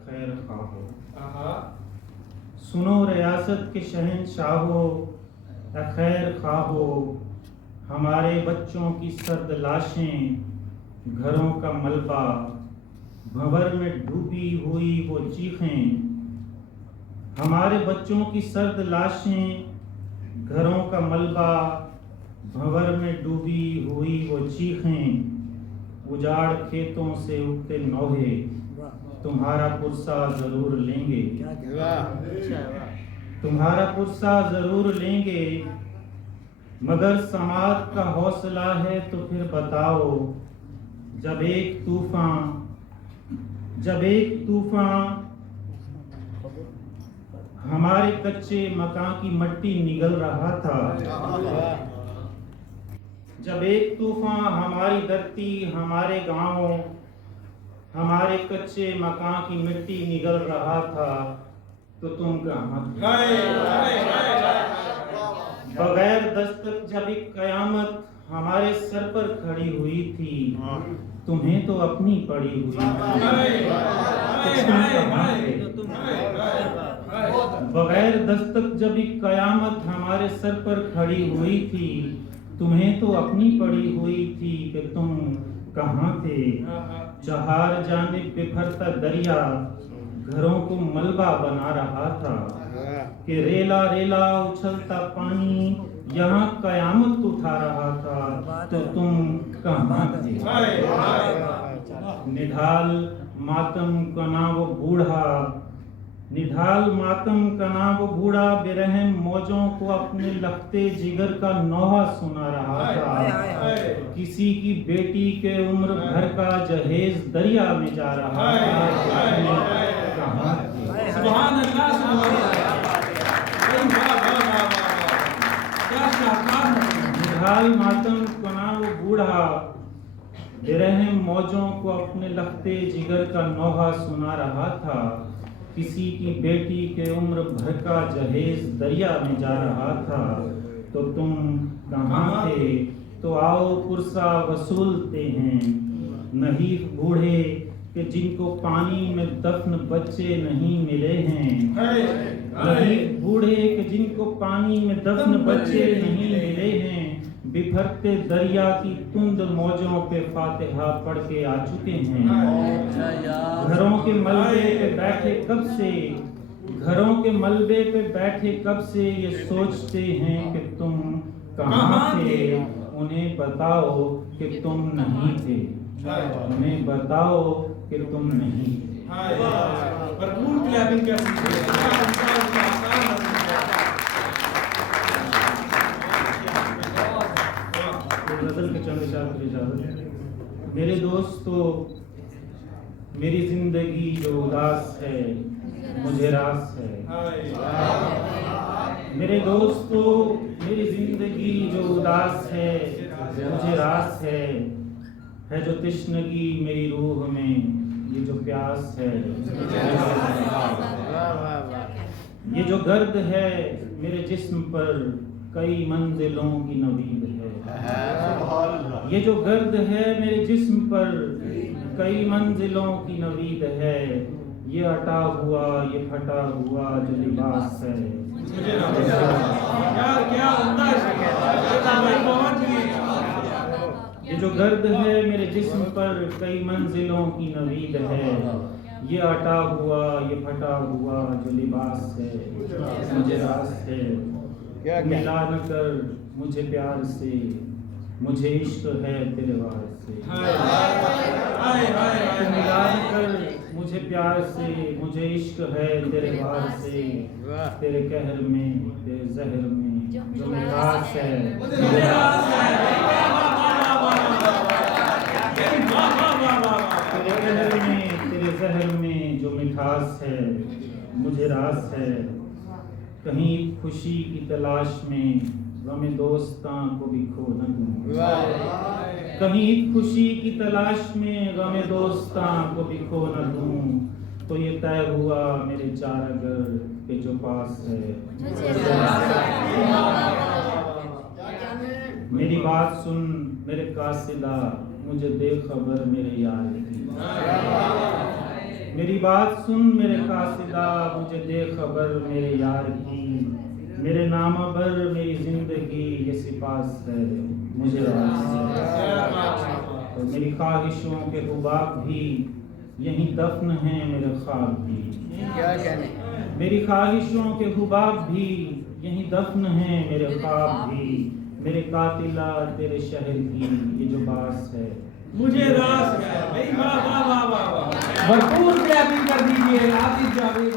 खैर खाहो, सुनो रियासत के शहंशाहो, खैर खाहो, हमारे बच्चों की सर्द लाशें, घरों का मलबा, भंवर में डूबी हुई वो चीखें, हमारे बच्चों की सर्द लाशें, घरों का मलबा, भंवर में डूबी हुई वो चीखें, उजाड़ खेतों से उगते नौहे, तुम्हारा पुरसा जरूर लेंगे, तुम्हारा पुरसा जरूर लेंगे, मगर समाज का हौसला है तो फिर बताओ, जब एक तूफान हमारे कच्चे मकान की मिट्टी निगल रहा था, जब एक तूफान हमारी धरती, हमारे गांव, हमारे कच्चे मकान की मिट्टी निगल रहा था, तो तुम कहाँ थे? बगैर दस्तक जब एक कयामत हमारे सर पर खड़ी हुई थी, तुम्हें तो अपनी पड़ी हुई थी, बगैर दस्तक जब एक कयामत हमारे सर पर खड़ी हुई थी, तुम्हें तो अपनी पड़ी हुई थी कि तुम कहाँ थे? चार जानिब बिखरता दरिया घरों को मलबा बना रहा था, कि रेला रेला उछलता पानी यहाँ कयामत उठा रहा था, तो तुम कहाँ थे? निढाल मातम कना वो बूढ़ा, निढाल मातम कना वो बूढ़ा बेरहम मौजों को अपने लखते जिगर का नौहा सुना रहा था, किसी की बेटी के उम्र भर का जहेज दरिया में जा रहा था, कहाँ थे? सुभान अल्लाह, सुभान अल्लाह। निढाल मातम कना वो बूढ़ा बेरहम मौजों को अपने लखते जिगर का नौहा सुना रहा था, किसी की बेटी के उम्र भर का जहेज दरिया में जा रहा था, तो तुम कहाँ थे? तो आओ पुरसा वसूलते हैं, नहीं बूढ़े कि जिनको पानी में दफन बच्चे नहीं मिले हैं, नहीं बूढ़े कि जिनको पानी में दफन बच्चे नहीं मिले हैं, बिफरते दरिया की तुंद मौजों पे फातिहा पढ़ के आ चुके हैं, घरों के मलबे पे बैठे कब से, घरों के मलबे पे बैठे कब से ये सोचते हैं कि तुम कहाँ थे? उन्हें बताओ कि तुम नहीं थे, उन्हें बताओ कि तुम नहीं थे। भरपूर क्लैपिंग कर गजल के चंद इशारों की इजाजत। मेरे दोस्तों, मेरी जिंदगी जो उदास है मुझे रास है, मेरे दोस्तों मेरी जिंदगी जो उदास है मुझे रास है जो तिश्नगी मेरी रूह में, ये जो प्यास है, ये जो गर्द है मेरे जिस्म पर कई मंजिलों की नवीद है, ये जो गर्द है मेरे जिस्म पर कई मंजिलों की नवीद है, ये अटा हुआ ये फटा हुआ जो लिबास है, ये जो गर्द है मेरे जिस्म पर कई मंजिलों की नवीद है, ये अटा हुआ ये फटा हुआ जो लिबास है, मुझे रास है, मिला न कर मुझे प्यार से, मुझे इश्क है तेरे वार से, मिला न कर मुझे प्यार से, मुझे इश्क है तेरे वार से, तेरे कहर में तेरे जहर में जो मिठास है, तेरे कहर में तेरे जहर में जो मिठास है, मुझे रास है, कहीं खुशी की तलाश में गम दोस्तां को भी खो न दूं, कहीं खुशी की तलाश में गम दोस्तां को भी खो न दूं, तो ये तय हुआ मेरे चारागर के जो पास है, मेरी बात सुन मेरे कासिदा, मुझे दे खबर मेरे यार की, मेरी बात सुन मेरे कासिदा, मुझे दे खबर मेरे यार की। मेरे नाम पर मेरी जिंदगी ये सिपास है, मुझे रास है। और मेरी ख्वाहिशों के हुबाब भी यहीं दफन हैं, मेरे ख्वाब भी। क्या जाने मेरी ख्वाहिशों के हुबाब भी यहीं दफन हैं, मेरे ख्वाब भी। मेरे कातिला तेरे शहर की ये जो बास है, मुझे रास है भाई। वाह वाह वाह वाह वाह। भरपूर क्लैपिंग कर दीजिए आतिफ जावेद।